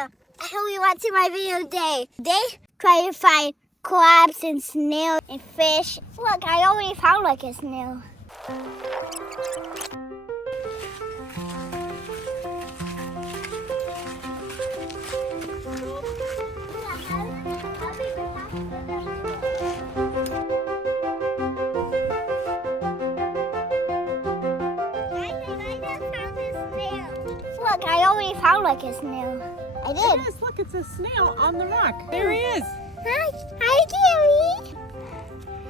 underwater. I hope you watching my video today. Today, try to find crabs and snails and fish. Look, I already found like a snail. Look, I already found like a snail. I did. Yes, look, it's a snail on the rock. There he is. Hi, Gary.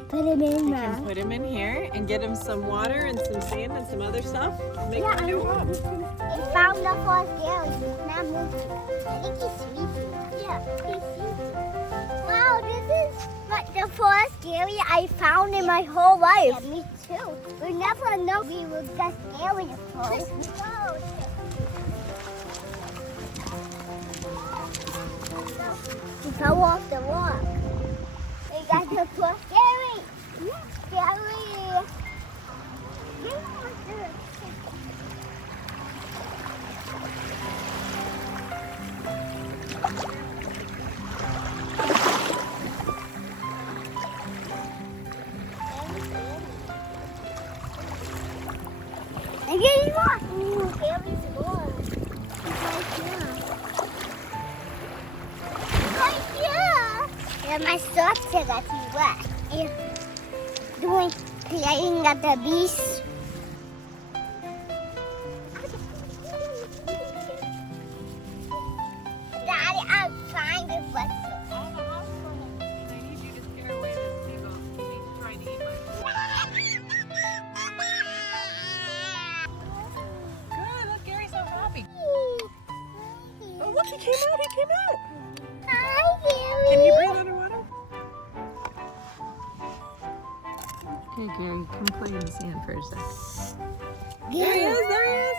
Put him in You there. can put him in here and get him some water and some sand and some other stuff. Make him a new home. He found the first Gary. He's not moving. I think he's sleeping. Yeah, he's sleeping. Wow, this is like the first Gary I found in my whole life. Yeah, me too. We never know we were just Gary before. He fell off the rock. We got the first Gary. Yes, Gary. And Gary's more. Ooh, Gary's more. He's right here. Right here. Yeah, my socks are getting wet. Yeah. Playing at the beach. Daddy, I'm fine with what's I need you to scare away this seagull. He's trying to eat Good, look, Gary's so happy. Oh, look, he came out, Hi, Gary. Can you breathe underwater? Okay, Gary, come play in the sand for a sec. There he is, there he is.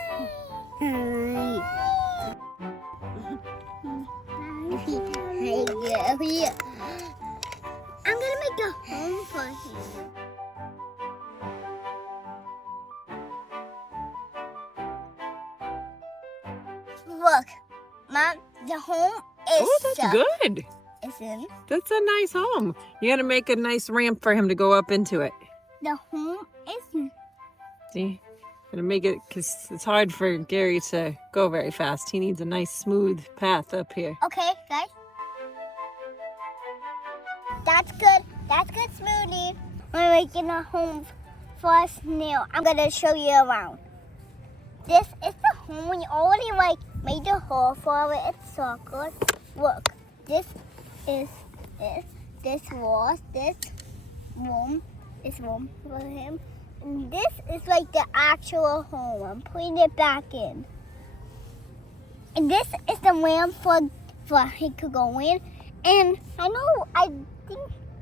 Hey, Gary. I'm gonna make a home for him. Look, Mom, the home is Oh, that's good. Is in. That's a nice home. You gotta make a nice ramp for him to go up into it. The home is in. See? Gonna make it, because it's hard for Gary to go very fast. He needs a nice smooth path up here. Okay, guys. That's good. That's good, Smoothie. We're making a home for a snail. I'm gonna show you around. This is the home. We already made a hole for it. It's so good. Look, this is this. This was this room. This room for him. And this is like the actual home. I'm putting it back in. And this is the ramp for he could go in. And I think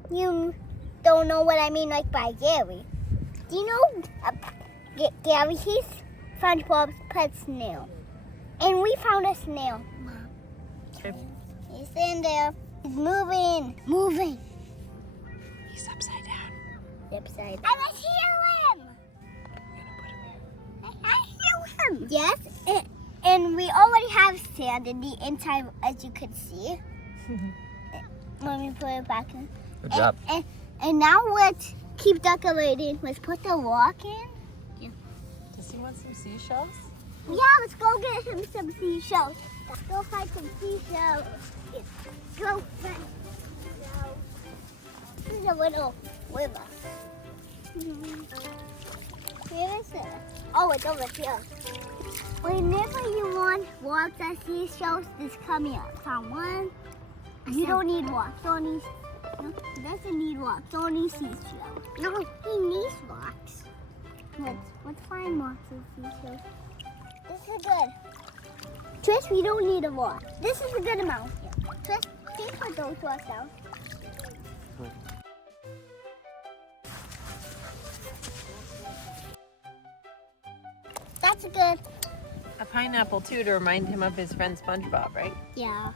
you don't know what I mean like by Gary. Do you know Gary? He's SpongeBob's pet snail. And we found a snail. Mom. Okay. He's in there. He's moving. Moving. He's upside down. Upside down. I hear him. I hear him. Yes. And we already have sand in the inside, as you can see. Let me put it back in. Good job. And now let's keep decorating. Let's put the rock in. Yeah. Does he want some seashells? Yeah, let's go get him some seashells. Let's go find some seashells. Yeah. Go find seashells. This is a little river. Where is it? Oh, it's over here. Whenever you want rocks and seashells, just come here. Found one. You don't need rocks. Don't need. No, he doesn't need rocks. Don't need seashells. No, he needs rocks. Let's find rocks and seashells. This is good. Trish, we don't need a rock. This is a good amount. Yeah. Trish, please put those rocks down. That's good. A pineapple, too, to remind him of his friend SpongeBob, right? Yeah.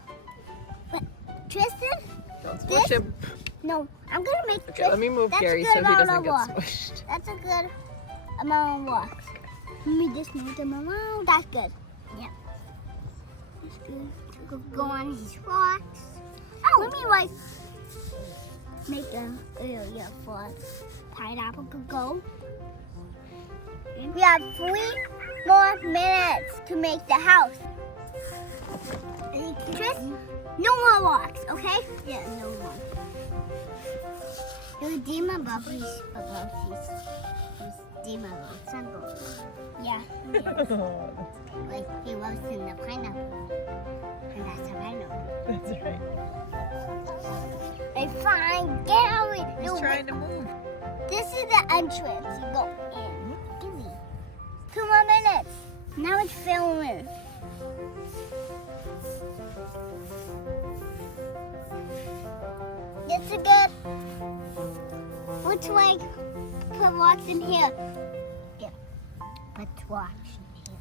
But Tristan? Don't squish him. No, I'm gonna make. Okay, let me move Gary so he doesn't get squished. That's a good amount of rocks. Let me just move them around. That's good. Yeah. Go on these rocks. Oh, let me like make an area for pineapple to go. We have 3 more minutes to make the house. Tris, no more rocks, okay? Yeah, no more. You demon bubbles. Demon symbol. Yeah. Like he was in the pineapple. And that's how I know. That's right. Hey, fine, get out. He's trying to move. This is the entrance. You go in. Give me 2 more minutes. Now it's filming. This is good. Let's like put rocks in here. Yeah, put rocks in here.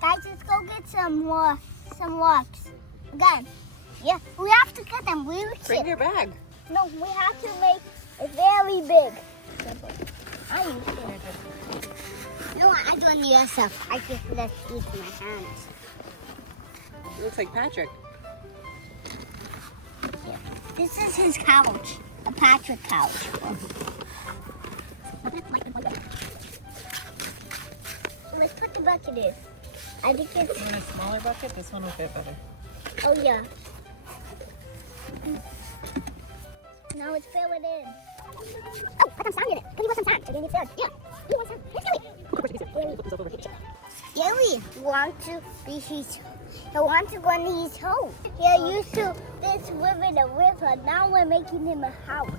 Guys, let's go get some rocks. Again. Yeah, we have to get them really quick. Bring your bag. No, we have to make it very big. I use it. No, I don't need that stuff. I just let use my hands. It looks like Patrick. Yeah. This is his couch, a Patrick couch. Let's put the bucket in. I think it's. You want a smaller bucket? This one will fit better. Oh yeah. Now let's fill it in. Oh, put some sand in it. Can you put some sand? I didn't need sand. Yeah. You want sand? Let's Gary wants to be his. He wants to go on his home. He used to this river, the river. Now we're making him a house.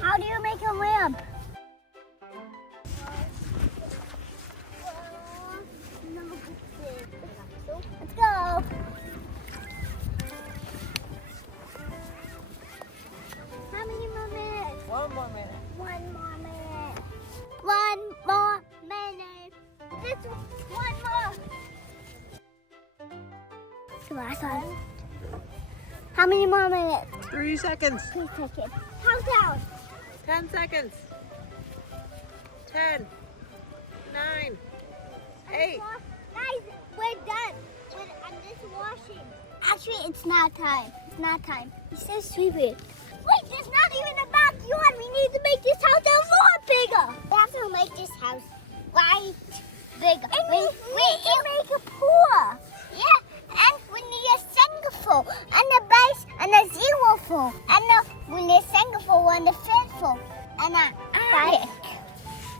How do you make a ramp? Let's go. How many more minutes? 1 more minute. 1 more minute. 1 more minute. This 1 more. The last one. How many more minutes? 3 seconds. 2 seconds. Countdown. 10 seconds. 10, 9, 8. Guys, we're done. I'm just washing. Actually, it's not time. It's not time. It's so stupid. Wait, there's not even a backyard. We need to make this house a lot bigger. We have to make this house right bigger. And we make a pool. Yeah, and we need a centerfold and a base and a zero fold. And we need a centerfold and a fifth fold and a attic.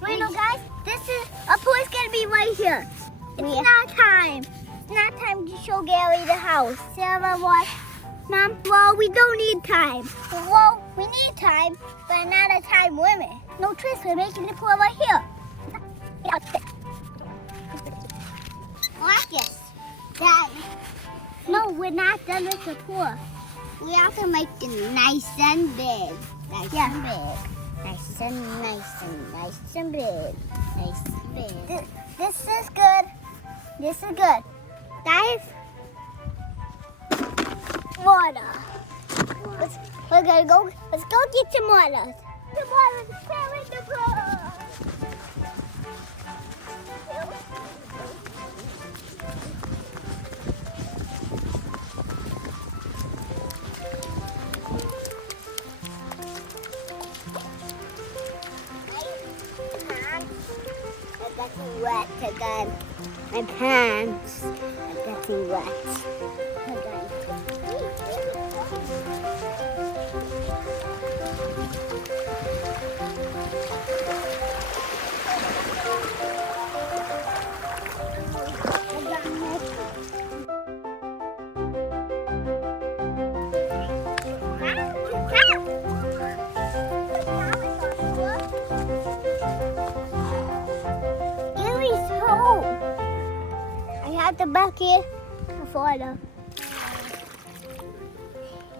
Wait, no, guys, this is a pool is gonna be right here. It's not time. It's not time to show Gary the house. Sarah, what? Mom, well, we don't need time. Well, we need time, but not a time limit. No, Tris, we're making the pool right here. Marcus, Dad. No, we're not done with the pool. We have to make it nice and big. Nice and big. Nice and nice and nice and big. Nice and big. This is good. This is good. Guys, water. Let's go get some water. The water is filling the pool. Wet again. My pants are getting wet again. The bucket of water.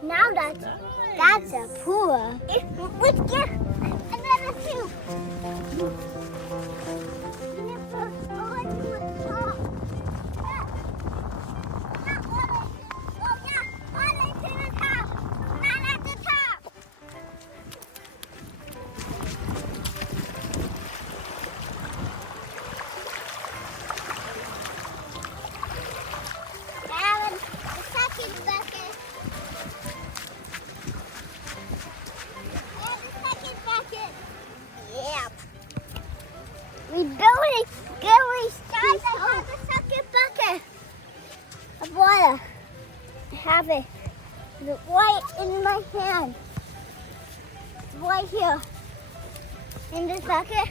Now that's a pool. Let's get another two. in my hand. It's right here. In this bucket,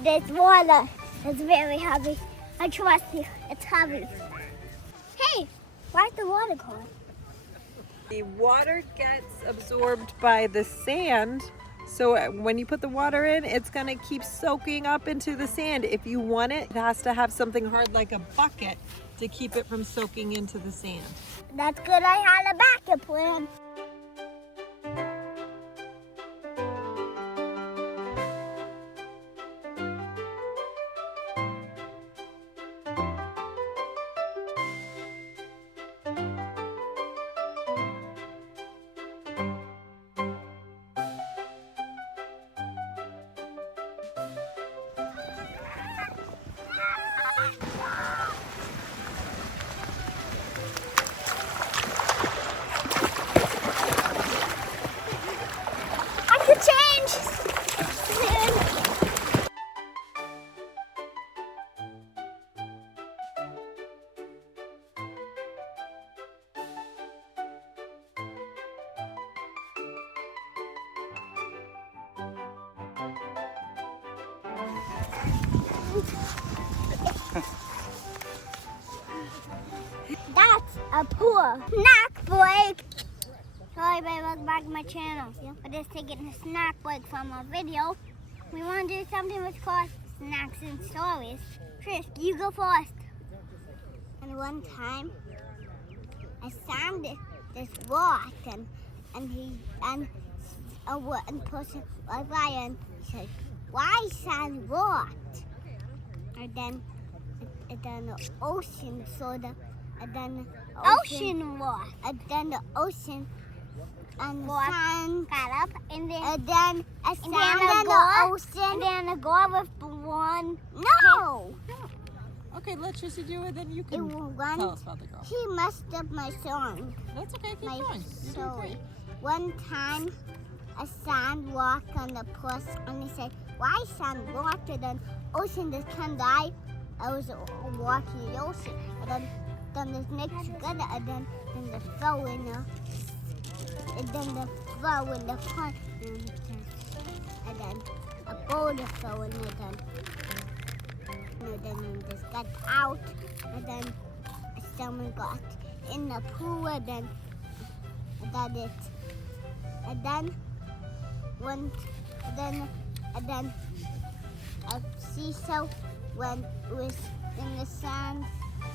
there's water. It's very heavy. I trust you. It's heavy. Hey, where's the water going? The water gets absorbed by the sand. So when you put the water in, it's gonna keep soaking up into the sand. If you want it, it has to have something hard like a bucket to keep it from soaking into the sand. That's good. I had a backup plan. I could change soon. That's a poor snack break. Sorry, babe, welcome back to my channel. We're just taking a snack break from our video. We want to do something which calls snacks and stories. Tris, you go first. And one time, I found this rock, and a one person was by and said, "Why sand rock?" And then the ocean saw the, and then the ocean rock, and then the ocean. And the sun got up, and then a sand in the ocean. And then a girl with one. No. Okay, let Tristan do it, then you can tell us about the girl. He messed up my song. That's okay, keep going. You're doing great. One time, a sand walked on the plus, and he said, "Why sand walked?" And then ocean just can die. I was walking the ocean, and then this next together, and then they fell in the. And then the fell in the pond, and then a boulder fell in it, and then just got out, and then someone got in the pool, and then a seesaw when it was in the sand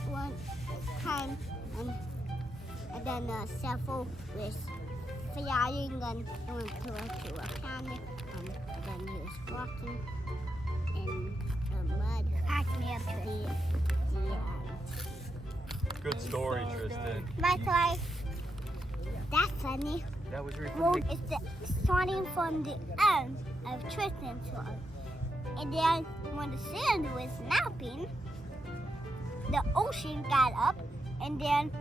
one time, and then a several was flying and went to a canyon, and then he was walking in the mud. Pack me up to the end. Good story, Tristan. My story. That's funny. That was really Well, funny. it's starting from the end of Tristan's story. And then when the sand was snapping, the ocean got up, and then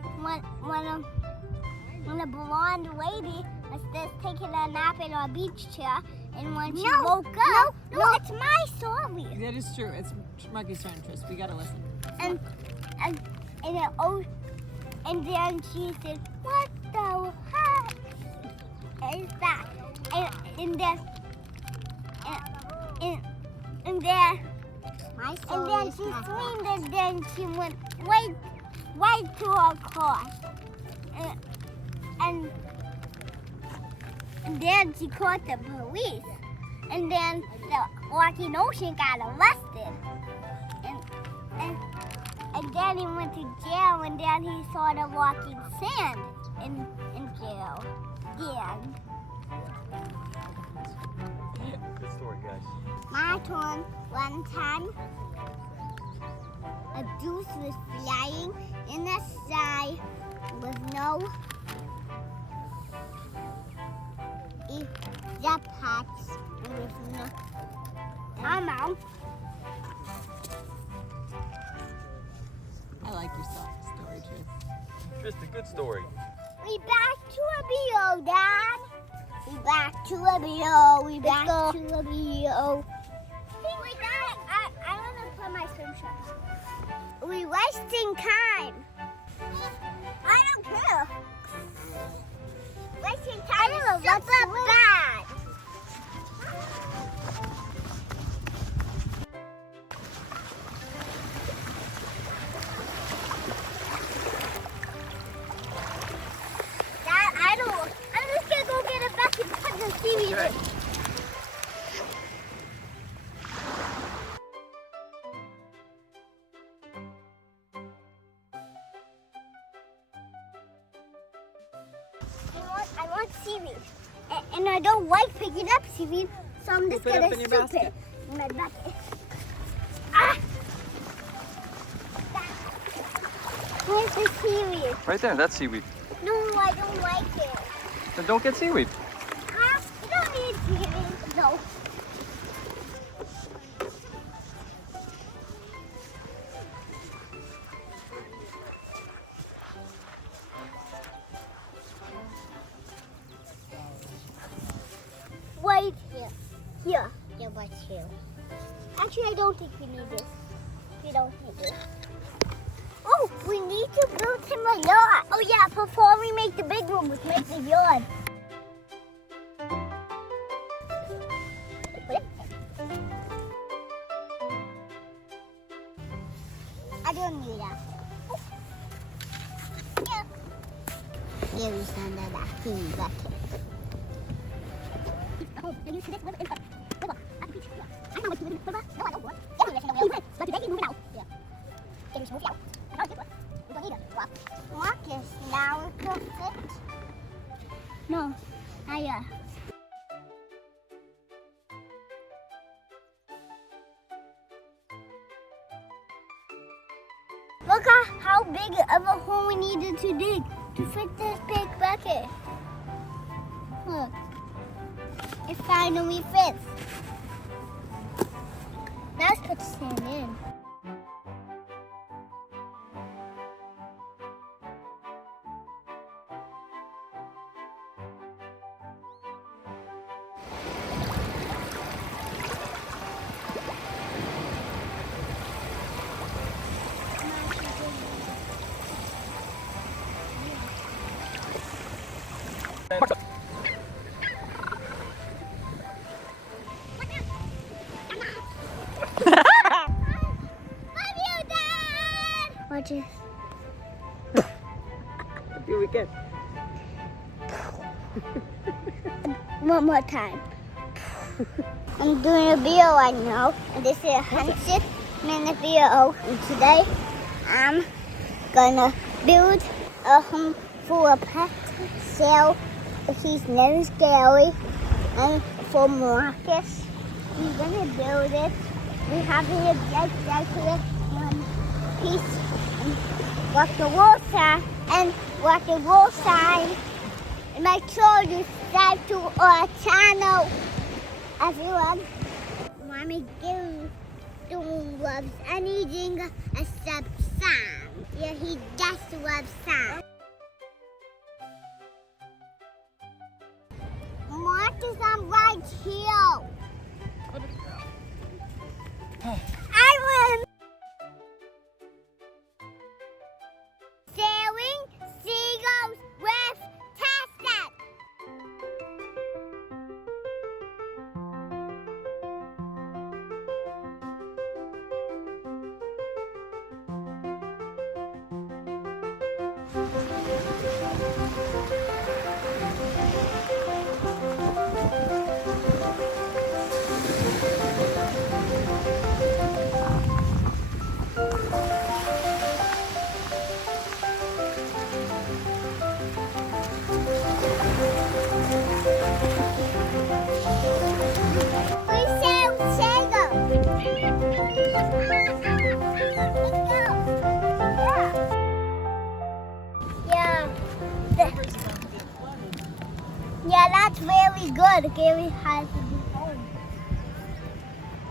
when a blonde lady was just taking a nap in a beach chair, and when she woke up, no, it's my story. That is true. It's Marky's turn, Tris. We gotta listen. And then she said, "What the heck is that?" And then she screamed, and then she went right to her car. And then she called the police. And then the walking ocean got arrested. And then he went to jail, and then he saw the walking sand in jail. Yeah. Good story, guys. My turn. One time, a goose was flying in the sky with no jetpacks and with no. I'm out. I like your story, Tris. Tristan, good story. We back to a video, Dad. We back to a video. We back to a video. Wait, Dad, I want to put my swim shorts on. We wasting time. I don't care. Racing time is super bad. Dad, I'm just gonna go get a bucket and put the seaweed in. I want seaweed, and I don't like picking up seaweed, so I'm just Put it gonna up in your soup basket. it in my bucket. Ah! Where's the seaweed? Right there, that's seaweed. No, I don't like it. Then don't get seaweed. Huh? You don't need seaweed. No. Right here. Here. Yeah, right here. Actually, I don't think we need this. We don't need this. Oh, we need to build him a yard. Oh yeah, before we make the big room, let's make the yard. I don't need that. Yeah. Gary's under that clean bucket. Oh, they used to this river in river. At the beach. Yeah. I know it's moving river. No, I don't want. Yeah, let's move it. But today you move it out. Yeah. Gary's move it out. I know it's we don't need it. Wow. Marcus, now it could fit. No. Not yet. Look at how big of a hole we needed to dig to fit this big bucket. Look. It finally fits. Now let's put the sand in. Love you, Dad! Watch it. Do it again. One more time. I'm doing a video right now, and this is a 100-minute video. And today, I'm gonna build a home full of pets. So, his name is Gary, and for Marcus, we're gonna build it. We have it exactly one piece, and walk the wall side, and walk the wall side. And make sure you subscribe to our channel, everyone. Mommy don't loves anything except Sam. Yeah, he just loves Sam. Marcus, I'm right here. I win. Sailing seagulls with Tristan. We sail seagull. Yeah. Yeah, that's very good. Gary has to be home.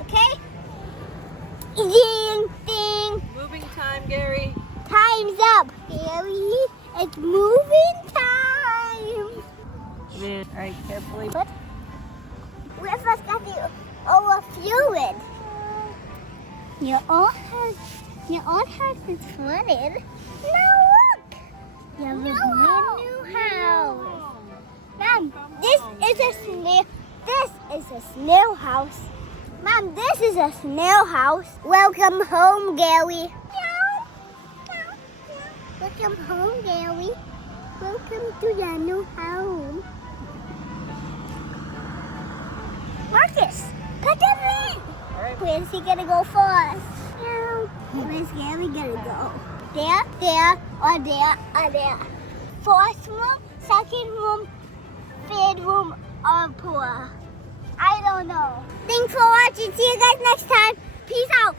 Okay? Ding, ding. Moving time, Gary. Time's up, Gary. It's moving time. All right, carefully. What? We first got the overflowed. Your aunt has been flooded. Now look. You have a brand new house. Mom, this is a snail. This is a snail house. Mom, this is a snail house. Welcome home, Gary. Meow. Meow. Meow. Welcome home, Gary. Welcome to your new home. Marcus, put them in. All right. Where's he gonna go first? Meow. Where's Gary gonna go? There, or there, or there. First room, second room, third room, or pool. I don't know. Thanks for watching. See you guys next time. Peace out.